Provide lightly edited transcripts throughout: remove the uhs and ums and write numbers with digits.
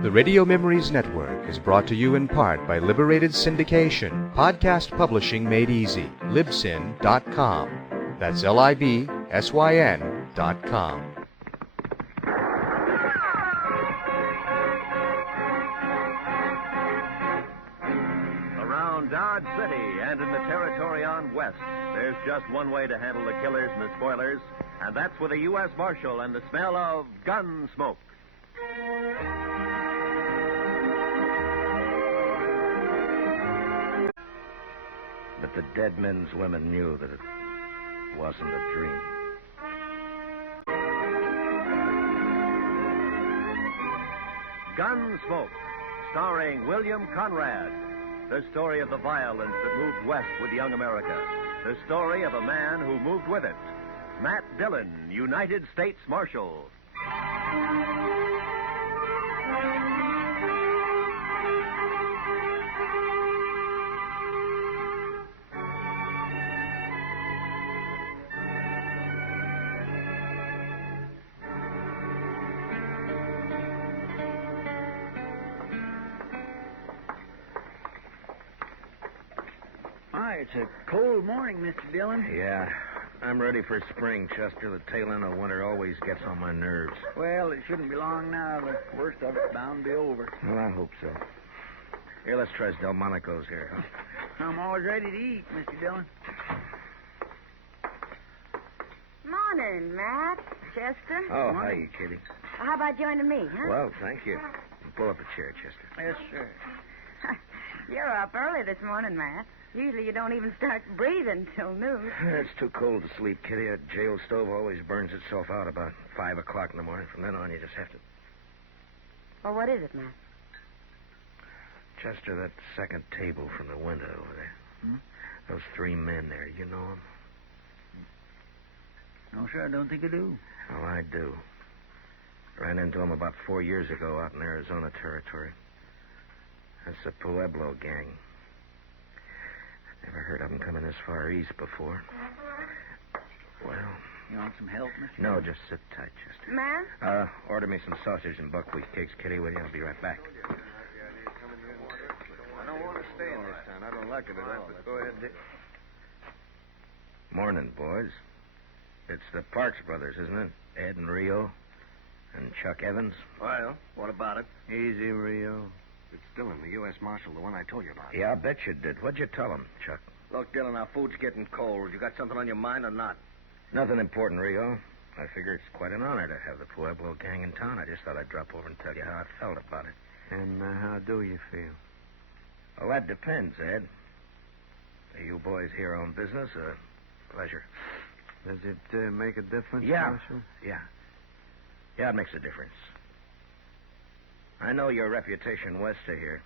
The Radio Memories Network is brought to you in part by Liberated Syndication, podcast publishing made easy, libsyn.com. That's libsyn.com. Around Dodge City and in the territory on West, there's just one way to handle the killers and the spoilers, and that's with a U.S. Marshal and the smell of Gunsmoke. But the dead men's women knew that it wasn't a dream. Gunsmoke, starring William Conrad. The story of the violence that moved west with young America. The story of a man who moved with it. Matt Dillon, United States Marshal. It's a cold morning, Mr. Dillon. Yeah, I'm ready for spring, Chester. The tail end of winter always gets on my nerves. Well, it shouldn't be long now. The worst of it's bound to be over. Well, I hope so. Here, let's try Delmonico's here, huh? I'm always ready to eat, Mr. Dillon. Morning, Matt. Chester. Oh, hi, Kitty. How about joining me, huh? Well, thank you. Pull up a chair, Chester. Yes, sir. You're up early this morning, Matt. Usually you don't even start breathing till noon. It's too cold to sleep, Kitty. A jail stove always burns itself out about 5 o'clock in the morning. From then on, you just have to... Well, what is it, Matt? Chester, that second table from the window over there. Those three men there, you know them? No, sir, I don't think I do. Oh, I do. Ran into them about 4 years ago out in Arizona territory. That's the Pueblo gang. Never heard of them coming this far east before. Well... You want some help, Mr. No, just sit tight, Chester. Matt? Order me some sausage and buckwheat cakes, Kitty, will you? I'll be right back. I don't want to stay in this town. I don't like it at all. But go ahead, Dick. Morning, boys. It's the Parks brothers, isn't it? Ed and Rio and Chuck Evans. Well, what about it? Easy, Rio. It's Dillon, the U.S. Marshal, the one I told you about. Yeah, I bet you did. What'd you tell him, Chuck? Look, Dillon, our food's getting cold. You got something on your mind or not? Nothing important, Rio. I figure it's quite an honor to have the Pueblo gang in town. I just thought I'd drop over and tell you how I felt about it. And how do you feel? Well, that depends, Ed. Are you boys here on business or pleasure? Does it make a difference, Yeah. Marshal? Yeah, it makes a difference. I know your reputation west of here.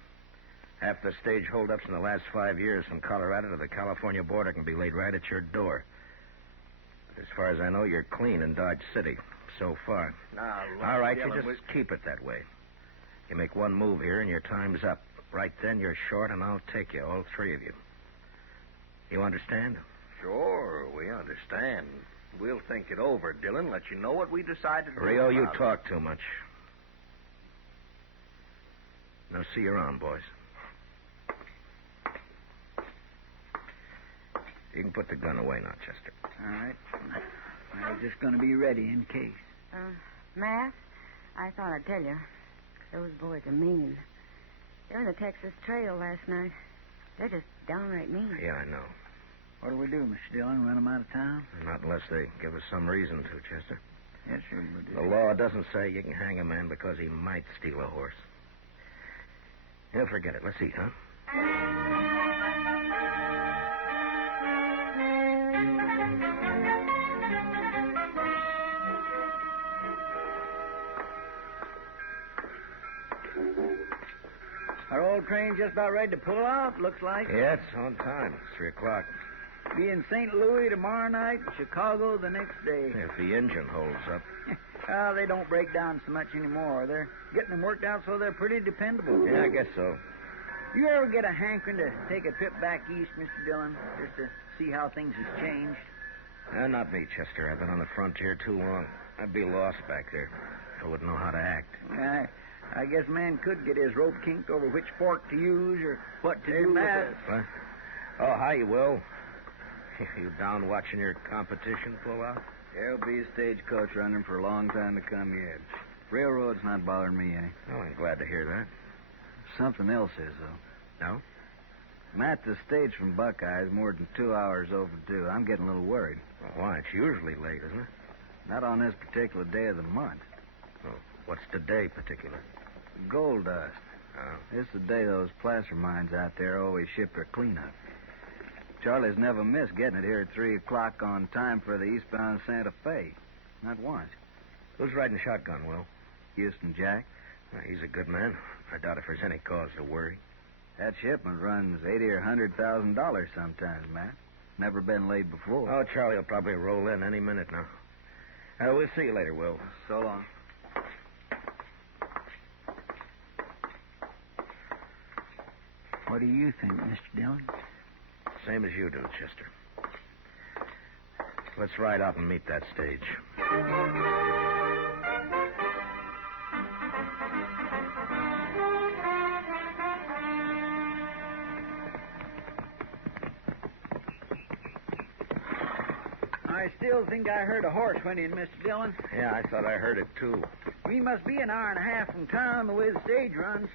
Half the stage holdups in the last 5 years from Colorado to the California border can be laid right at your door. But as far as I know, you're clean in Dodge City so far. Now, All right, you just keep it that way. You make one move here and your time's up. Right then, you're short and I'll take you, all three of you. You understand? Sure, we understand. We'll think it over, Dillon. Let you know what we decided to do. Rio, you about it. talk too much. Now, see you around, boys. You can put the gun away now, Chester. All right. I was just going to be ready in case. Matt, I thought I'd tell you. Those boys are mean. They were in the Texas Trail last night. They're just downright mean. Yeah, I know. What do we do, Mr. Dillon? Run them out of town? Not unless they give us some reason to, Chester. Yes, sir, we do. The law doesn't say you can hang a man because he might steal a horse. Yeah, forget it. Let's eat, huh? Our old train's just about ready to pull out, looks like. Yeah, it's on time. It's 3 o'clock. Be in St. Louis tomorrow night, Chicago the next day. If the engine holds up. Well, they don't break down so much anymore. They're getting them worked out so they're pretty dependable. Yeah, I guess so. You ever get a hankering to take a trip back east, Mr. Dillon, just to see how things have changed? Not me, Chester. I've been on the frontier too long. I'd be lost back there. I wouldn't know how to act. I guess a man could get his rope kinked over which fork to use or what to do with it. What? Oh, hi, Will. You down watching your competition pull out? There'll be a stagecoach running for a long time to come yet. Railroad's not bothering me any. Oh, I'm glad to hear that. Something else is, though. No? Matt, the stage from Buckeye's more than 2 hours overdue. I'm getting a little worried. Well, why? It's usually late, isn't it? Not on this particular day of the month. Oh, what's the day particular? Gold dust. Oh. This is the day those placer mines out there always ship their cleanup. Charlie's never missed getting it here at 3 o'clock on time for the eastbound Santa Fe. Not once. Who's riding shotgun, Will? Houston Jack. Well, he's a good man. I doubt if there's any cause to worry. That shipment runs $80,000 or $100,000 sometimes, Matt. Never been laid before. Oh, Charlie will probably roll in any minute now. We'll see you later, Will. So long. What do you think, Mr. Dillon? Same as you do, Chester. Let's ride out and meet that stage. I still think I heard a horse went in, Mr. Dillon. Yeah, I thought I heard it, too. We must be an hour and a half from town the way the stage runs.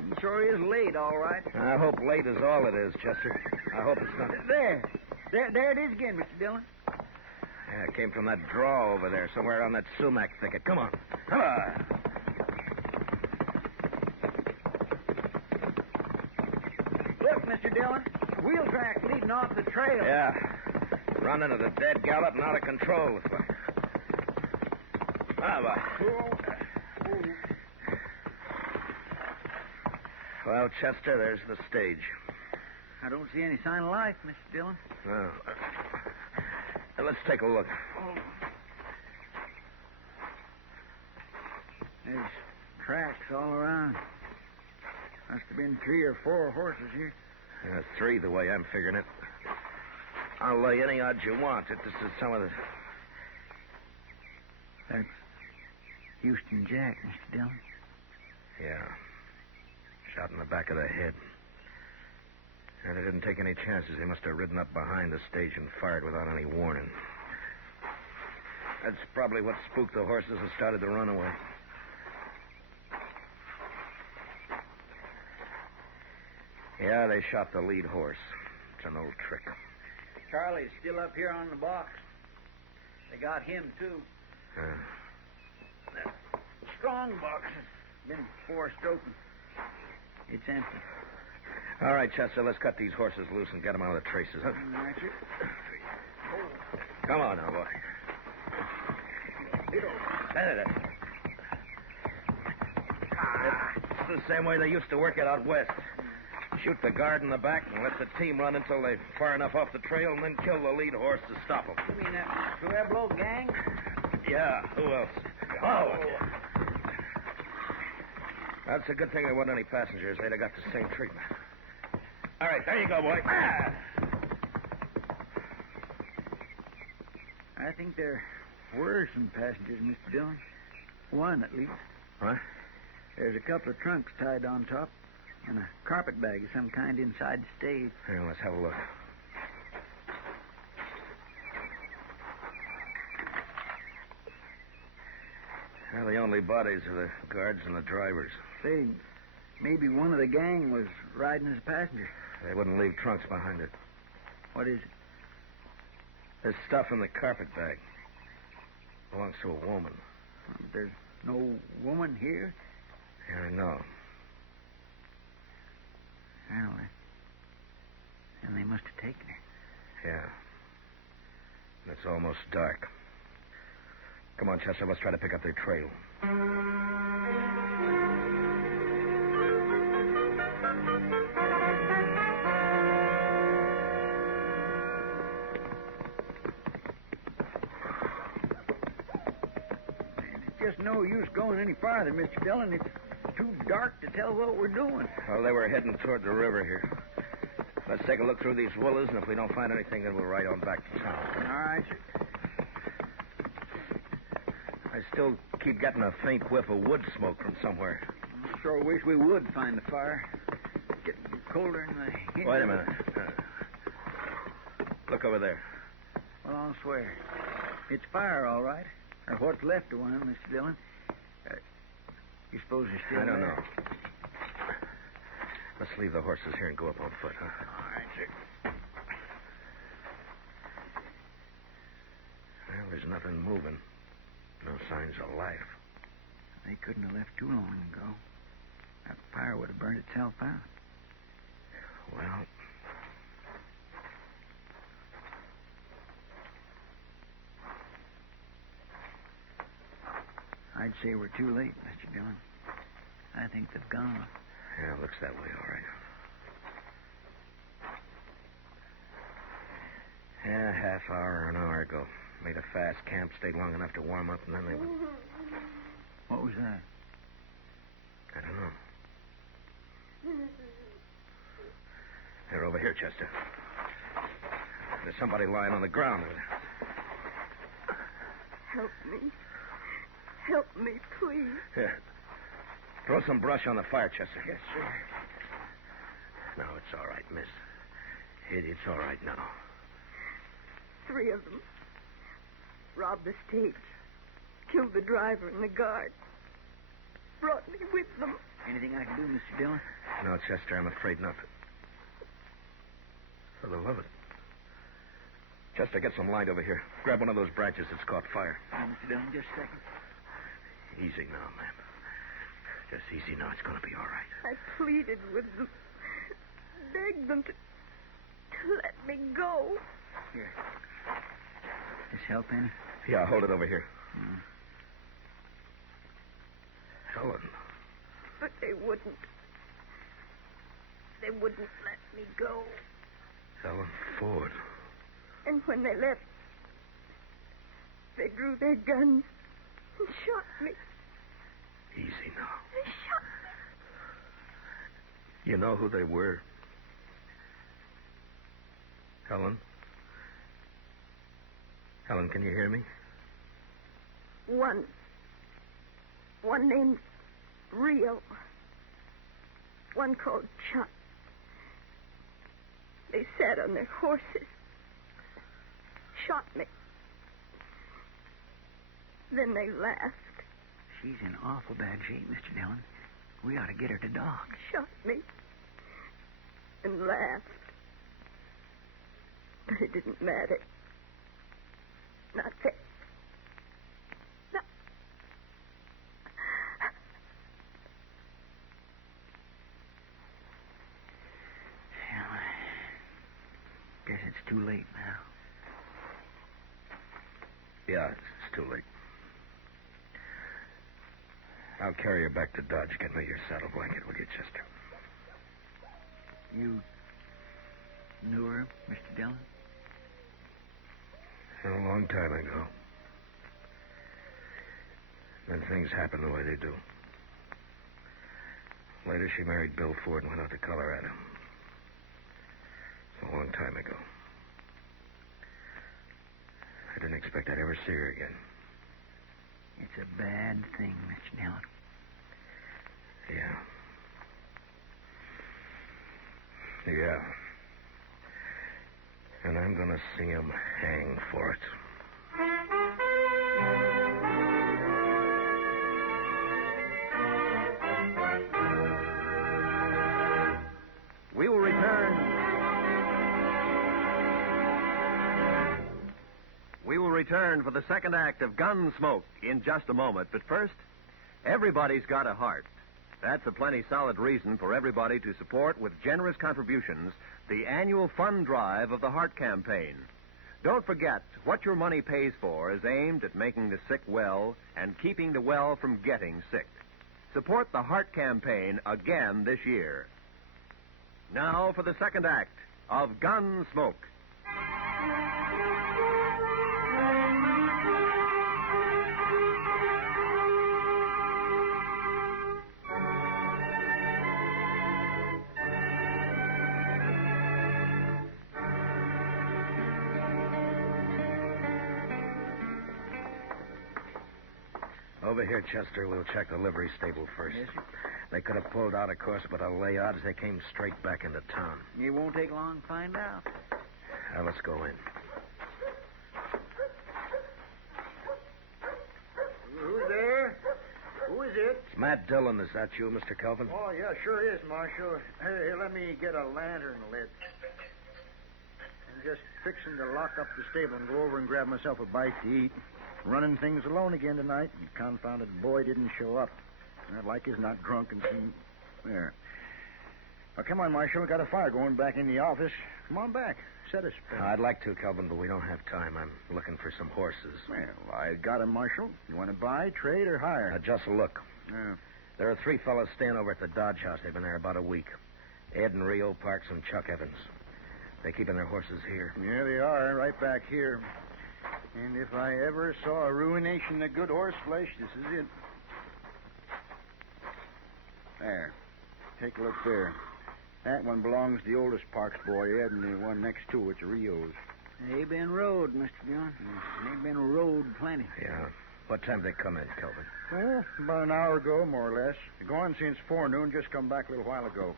He sure is late, all right. I hope late is all it is, Chester. I hope it's not... There it is again, Mr. Dillon. Yeah, it came from that draw over there, somewhere on that sumac thicket. Come on. Come on. Look, Mr. Dillon, wheel track leading off the trail. Yeah. Running at a dead gallop and out of control. Well, Chester, there's the stage. I don't see any sign of life, Mr. Dillon. No. Let's take a look. There's tracks all around. Must have been 3 or 4 horses here. Yeah, 3 the way I'm figuring it. I'll lay any odds you want that this is some of the... That's Houston Jack, Mr. Dillon. Yeah. Shot in the back of the head. And they didn't take any chances. They must have ridden up behind the stage and fired without any warning. That's probably what spooked the horses and started the runaway. Yeah, they shot the lead horse. It's an old trick. Charlie's still up here on the box. They got him, too. That strong box has been forced open. It's empty. All right, Chester, let's cut these horses loose and get them out of the traces, huh? That's it. Come on now, boy. It's the same way they used to work it out west. Shoot the guard in the back and let the team run until they're far enough off the trail and then kill the lead horse to stop them. You mean that Pueblo gang? Yeah, who else? Oh! That's a good thing there wasn't any passengers. They'd have got the same treatment. All right, there you go, boy. I think there were some passengers, Mr. Dillon. One, at least. What? There's a couple of trunks tied on top and a carpet bag of some kind inside the stage. Here, let's have a look. Well, the only bodies are the guards and the drivers. Say, maybe one of the gang was riding as a passenger. They wouldn't leave trunks behind it. What is it? There's stuff in the carpet bag. Belongs to a woman. There's no woman here? Yeah, I know. Well, then they must have taken her. Yeah. And it's almost dark. Come on, Chester, let's try to pick up their trail. It's just no use going any farther, Mr. Dillon. It's too dark to tell what we're doing. Well, they were heading toward the river here. Let's take a look through these willows, and if we don't find anything, then we'll ride on back to town. All right, sir. I still keep getting a faint whiff of wood smoke from somewhere. I sure wish we would find the fire. It's getting colder in the... Wait a minute. Look over there. Well, I'll swear. It's fire, all right. Or what's left of one, Mr. Dillon. You suppose they're still I don't there? know. Let's leave the horses here and go up on foot, huh? All right, sir. Well, there's nothing moving. No signs of life. They couldn't have left too long ago. That fire would have burned itself out. Well, I'd say we're too late, Mr. Dillon. I think they've gone. yeah, it looks that way, all right. Yeah, half hour or an hour ago. Made a fast camp, stayed long enough to warm up, and then they... What was that? I don't know. They're over here, Chester. There's somebody lying on the ground. Help me. Help me, please. Here. Throw some brush on the fire, Chester. Yes, sir. No, it's all right, miss. It's all right now. 3 of them. Robbed the stage. Killed the driver and the guard. Brought me with them. Anything I can do, Mr. Dillon? No, Chester, I'm afraid not. For the love of it. Chester, get some light over here. Grab one of those branches that's caught fire. Mr. Dillon, just a second. Easy now, ma'am. Just easy now. It's going to be all right. I pleaded with them. Begged them to let me go. Here. This help any? Yeah, hold it over here. Hmm. Helen. But they wouldn't. They wouldn't let me go. Helen Ford. And when they left, they drew their guns and shot me. Easy now. They shot me. You know who they were? Helen? Helen, can you hear me? One named Rio. One called Chuck. They sat on their horses. Shot me. Then they laughed. She's in awful bad shape, Mr. Dillon. We ought to get her to doc. Shot me. And laughed. But it didn't matter. Not that. No. Well, I guess it's too late now. Yeah, it's too late. I'll carry her back to Dodge. Get me your saddle blanket, will you, Chester? You knew her, Mr. Dillon? A long time ago. Then things happened the way they do. Later, she married Bill Ford and went out to Colorado. It's a long time ago. I didn't expect I'd ever see her again. It's a bad thing, Mr. Dillon. Yeah. Yeah. And I'm going to see him hang for it. We will return. We will return for the second act of Gunsmoke in just a moment. But first, everybody's got a heart. That's a plenty solid reason for everybody to support with generous contributions the annual fund drive of the Heart Campaign. Don't forget, what your money pays for is aimed at making the sick well and keeping the well from getting sick. Support the Heart Campaign again this year. Now for the second act of Gunsmoke. Over here, Chester. We'll check the livery stable first. Yes, sir. They could have pulled out, of course, but I'll lay odds they came straight back into town. It won't take long to find out. Now, let's go in. Who's there? Who is it? It's Matt Dillon. Is that you, Mr. Kelvin? Oh, yeah, sure is, Marshal. Hey, let me get a lantern lit. I'm just fixing to lock up the stable and go over and grab myself a bite to eat. Running things alone again tonight. And confounded boy didn't show up. I'd like he's not drunk and seen... There. Well, come on, Marshal. We got a fire going back in the office. Come on back. Set us. I'd like to, Kelvin, but we don't have time. I'm looking for some horses. Well, I got 'em, Marshal. You want to buy, trade, or hire? Just look. Yeah. There are 3 fellows staying over at the Dodge House. They've been there about a week. Ed and Rio Parks and Chuck Evans. They're keeping their horses here. Yeah, they are, right back here. And if I ever saw a ruination of good horse flesh, this is it. There. Take a look there. That one belongs to the oldest Parks boy, Ed, and the one next to it's Rio's. They been rode, Mr. Dillon. They been rode plenty. Yeah. What time did they come in, Kelvin? Well, about an hour ago, more or less. They're gone since forenoon, just come back a little while ago.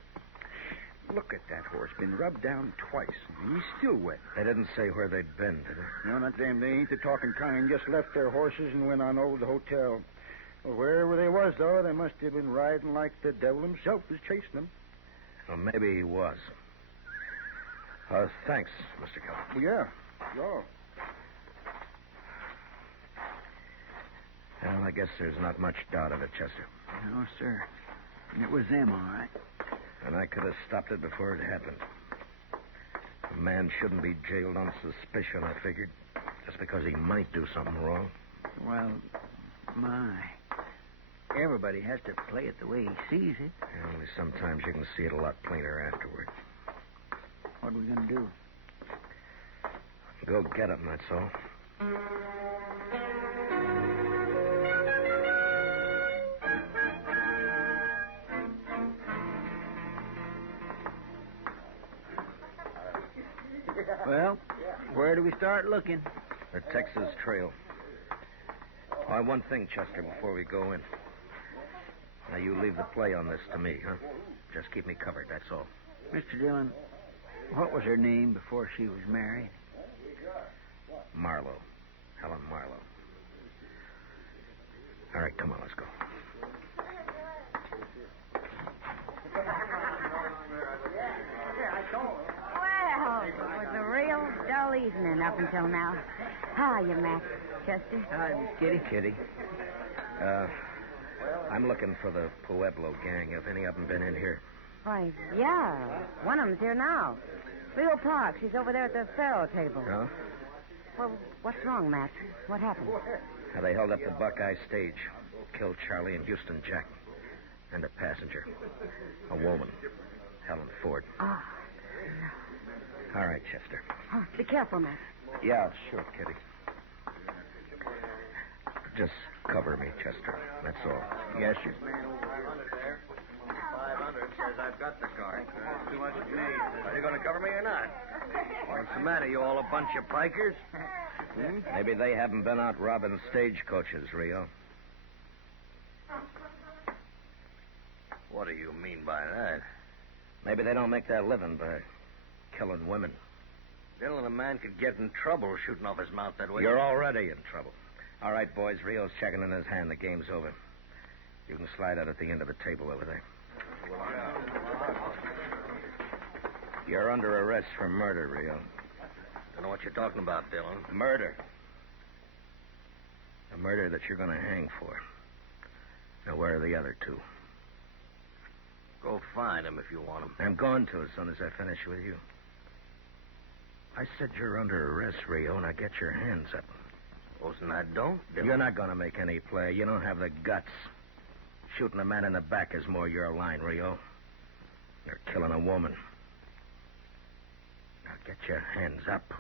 Look at that horse. Been rubbed down twice. And he's still wet. They didn't say where they'd been, did they? No, not them. They ain't the talking kind. Just left their horses and went on over to the hotel. Well, wherever they was, though, they must have been riding like the devil himself was chasing them. Well, maybe he was. Thanks, Mr. Kelvin. Well, yeah. Sure. Well, I guess there's not much doubt of it, Chester. No, sir. It was them, all right. And I could have stopped it before it happened. A man shouldn't be jailed on suspicion, I figured, just because he might do something wrong. Well, my. Everybody has to play it the way he sees it. Only sometimes you can see it a lot plainer afterward. What are we going to do? Go get him, that's all. Well, where do we start looking? The Texas Trail. Oh, one thing, Chester, before we go in. Now, you leave the play on this to me, huh? Just keep me covered, that's all. Mr. Dillon, what was her name before she was married? Marlowe. Helen Marlowe. All right, come on, let's go. Well, it was a real dull evening up until now. How are you, Matt? Chester? Hi, Miss Kitty. Kitty. I'm looking for the Pueblo gang. Have any of them been in here? Why, yeah. One of them's here now. Rio Parks. He's over there at the faro table. Huh? Well, what's wrong, Matt? What happened? They held up the Buckeye stage. Killed Charlie and Houston Jack. And a passenger. A woman. Helen Ford. Ah. All right, Chester. Oh, be careful, Matt. Yeah, sure, Kitty. Just cover me, Chester. That's all. Yes, sir. 500 says I've got the car. That's too much for me. Are you going to cover me or not? What's the matter? You all a bunch of pikers? Maybe they haven't been out robbing stagecoaches, Rio. What do you mean by that? Maybe they don't make their living by killing women. Dillon, a man could get in trouble shooting off his mouth that way. You're already in trouble. All right, boys, Rio's checking in his hand. The game's over. You can slide out at the end of the table over there. You're under arrest for murder, Rio. Don't know what you're talking about, Dillon. Murder. A murder that you're going to hang for. Now, where are the other 2? Go find him if you want him. I'm going to as soon as I finish with you. I said you're under arrest, Rio. Now get your hands up. Supposing I don't, Dillon. You're not going to make any play. You don't have the guts. Shooting a man in the back is more your line, Rio. You're killing a woman. Now get your hands up.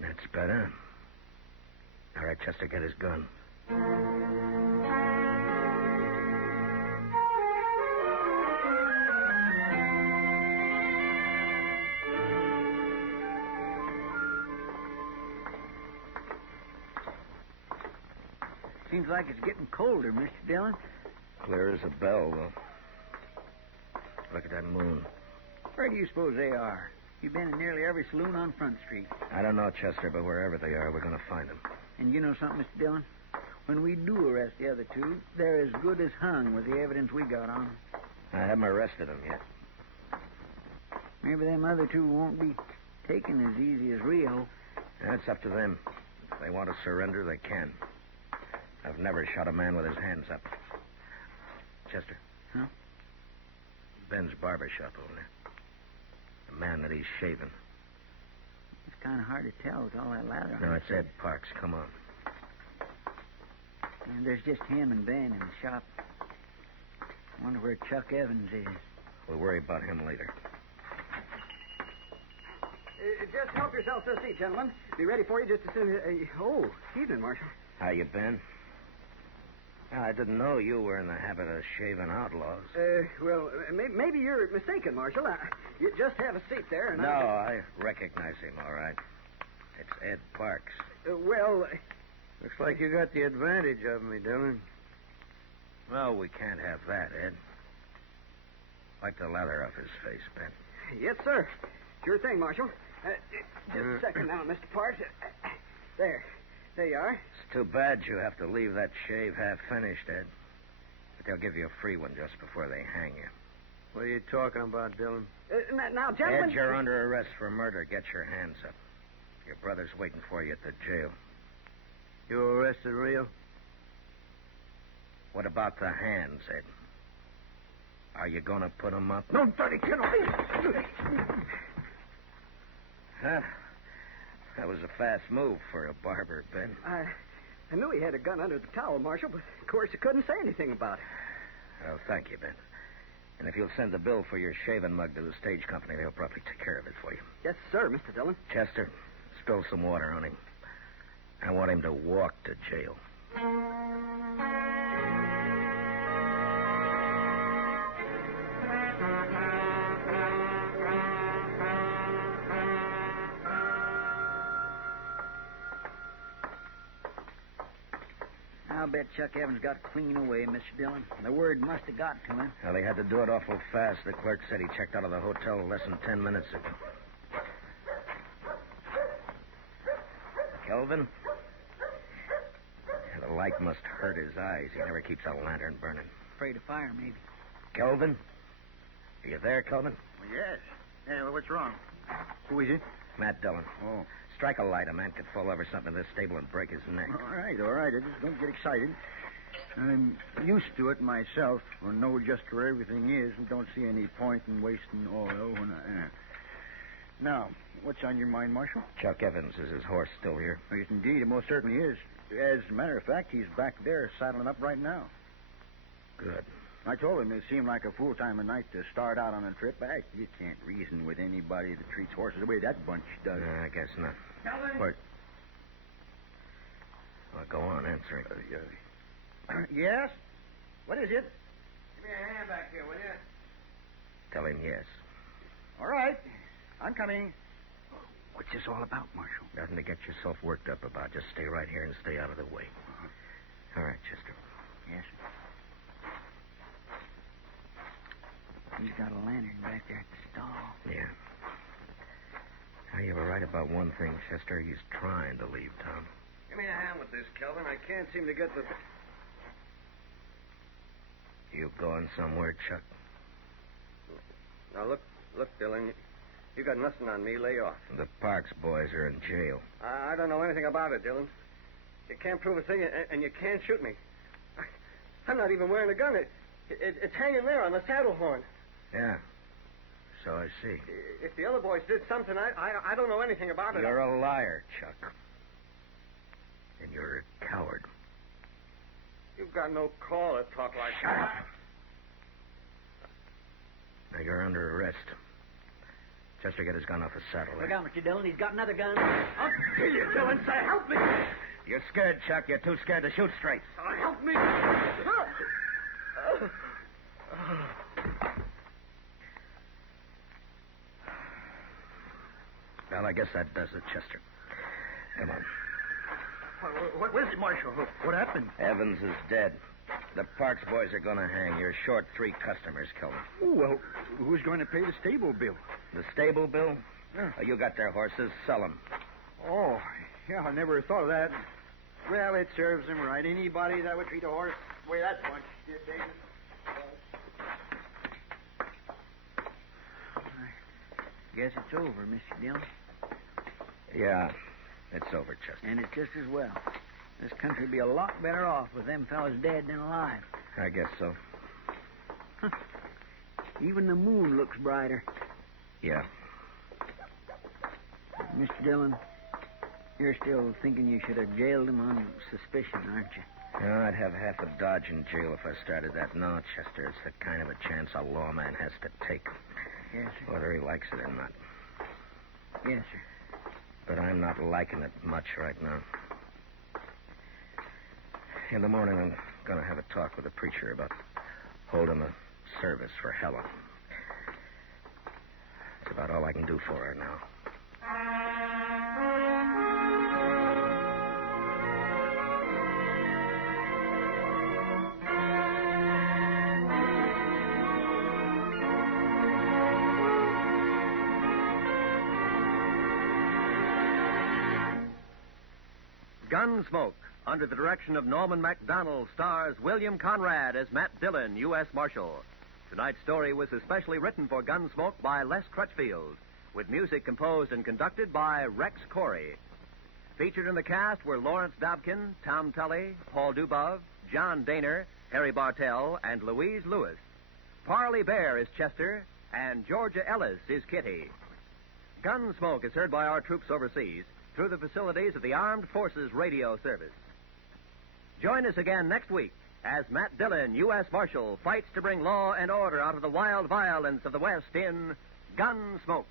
That's better. All right, Chester, get his gun. Seems like it's getting colder, Mr. Dillon. Clear as a bell, though. Look at that moon. Where do you suppose they are? You've been in nearly every saloon on Front Street. I don't know, Chester, but wherever they are, we're going to find them. And you know something, Mr. Dillon? When we do arrest the other two, they're as good as hung with the evidence we got on them. I haven't arrested them yet. Maybe them other two won't be taken as easy as Rio. That's up to them. If they want to surrender, they can. I've never shot a man with his hands up. Chester. Huh? Ben's barber shop over there. The man that he's shaving. It's kind of hard to tell with all that lather on. No, it's Ed Parks. Come on. And there's just him and Ben in the shop. I wonder where Chuck Evans is. We'll worry about him later. Just help yourself to a seat, gentlemen. Be ready for you just as soon as... evening, Marshal. How you been? I didn't know you were in the habit of shaving outlaws. Maybe you're mistaken, Marshal. You just have a seat there, and No, I recognize him, all right. It's Ed Parks. Looks like you got the advantage of me, Dillon. Well, we can't have that, Ed. Wipe the lather off his face, Ben. Yes, sir. Sure thing, Marshal. Just a second now, Mr. Parks. There you are. It's too bad you have to leave that shave half finished, Ed. But they'll give you a free one just before they hang you. What are you talking about, Dillon? Now, gentlemen... Ed, you're under arrest for murder. Get your hands up. Your brother's waiting for you at the jail. You arrested Rio? What about the hands, Ed? Are you going to put them up? No, dirty kid. Huh? That was a fast move for a barber, Ben. I knew he had a gun under the towel, Marshal, but of course I couldn't say anything about it. Well, thank you, Ben. And if you'll send the bill for your shaving mug to the stage company, they'll probably take care of it for you. Yes, sir, Mr. Dillon. Chester, spill some water on him. I want him to walk to jail. I'll bet Chuck Evans got clean away, Mr. Dillon. The word must have got to him. Well, he had to do it awful fast. The clerk said he checked out of the hotel less than 10 minutes ago. Kelvin? The light must hurt his eyes. He never keeps a lantern burning. Afraid of fire, maybe. Kelvin? Are you there, Kelvin? Yes. Hey, what's wrong? Who is it? Matt Dillon. Oh. Strike a light. A man could fall over something in this stable and break his neck. All right. I just don't get excited. I'm used to it myself. I know just where everything is and don't see any point in wasting oil when Now, what's on your mind, Marshal? Chuck Evans. Is his horse still here? Yes, indeed. It most certainly is. As a matter of fact, he's back there saddling up right now. Good. I told him it seemed like a fool time of night to start out on a trip. You can't reason with anybody that treats horses the way that bunch does. I guess not. Calvin? What? Well, go on, answer it. Yes? What is it? Give me a hand back here, will you? Tell him yes. All right. I'm coming. What's this all about, Marshal? Nothing to get yourself worked up about. Just stay right here and stay out of the way. All right, Chester. Yes, sir. He's got a lantern back there at the stall. Yeah. Now, you were right about one thing, Chester. He's trying to leave town. Give me a hand with this, Kelvin. I can't seem to get the... You going somewhere, Chuck? Now, look, Dillon. You got nothing on me. Lay off. The Parks boys are in jail. I don't know anything about it, Dillon. You can't prove a thing, and you can't shoot me. I'm not even wearing a gun. It's hanging there on the saddle horn. Yeah. So I see. If the other boys did something, I don't know anything about it. You're a liar, Chuck. And you're a coward. You've got no call to talk like Shut that. up. Now, you're under arrest. Chester, get his gun off his saddle. Look out, Mr. Dillon. He's got another gun. I'll kill you, Dillon. Say, help me. You're scared, Chuck. You're too scared to shoot straight. Help me. Well, I guess that does it, Chester. Come on. What is it, Marshal? What happened? Evans is dead. The Parks boys are going to hang. You're short 3 customers, Kelvin. Oh, well, who's going to pay the stable bill? The stable bill? Yeah. Oh, you got their horses. Sell them. Oh, yeah, I never thought of that. Well, it serves them right. Anybody that would treat a horse the way that bunch did, David. I guess it's over, Mr. Dillon. Yeah, it's over, Chester. And it's just as well. This country would be a lot better off with them fellas dead than alive. I guess so. Even the moon looks brighter. Yeah. Mr. Dillon, you're still thinking you should have jailed him on suspicion, aren't you? No, I'd have half a Dodge in jail if I started that. No, Chester, it's the kind of a chance a lawman has to take. Yes, sir. Whether he likes it or not. Yes, sir. But I'm not liking it much right now. In the morning, I'm going to have a talk with the preacher about holding a service for Helen. It's about all I can do for her now. Gunsmoke, under the direction of Norman MacDonald, stars William Conrad as Matt Dillon, U.S. Marshal. Tonight's story was especially written for Gunsmoke by Les Crutchfield, with music composed and conducted by Rex Corey. Featured in the cast were Lawrence Dobkin, Tom Tully, Paul Dubov, John Daner, Harry Bartell, and Louise Lewis. Parley Bear is Chester, and Georgia Ellis is Kitty. Gunsmoke is heard by our troops overseas through the facilities of the Armed Forces Radio Service. Join us again next week as Matt Dillon, U.S. Marshal, fights to bring law and order out of the wild violence of the West in Gunsmoke.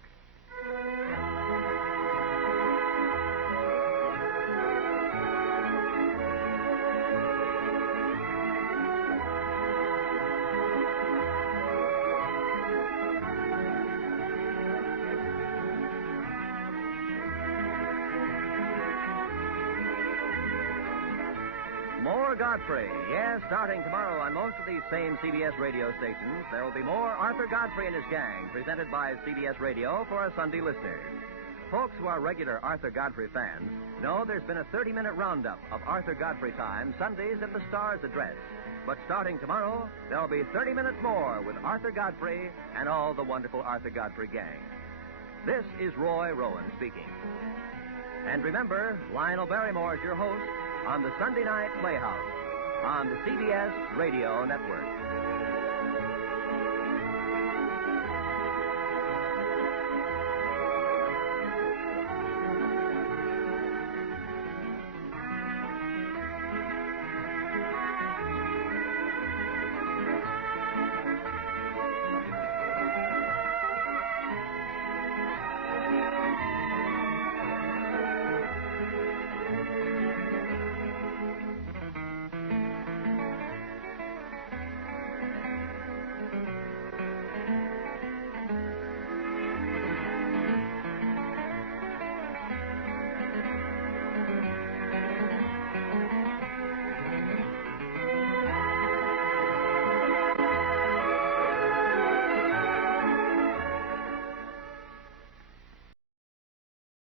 More Godfrey. Yes, starting tomorrow on most of these same CBS radio stations, there will be more Arthur Godfrey and his gang, presented by CBS Radio for our Sunday listeners. Folks who are regular Arthur Godfrey fans know there's been a 30-minute roundup of Arthur Godfrey time Sundays at the Star's address. But starting tomorrow, there'll be 30 minutes more with Arthur Godfrey and all the wonderful Arthur Godfrey gang. This is Roy Rowan speaking. And remember, Lionel Barrymore's your host on the Sunday Night Playhouse on the CBS Radio Network.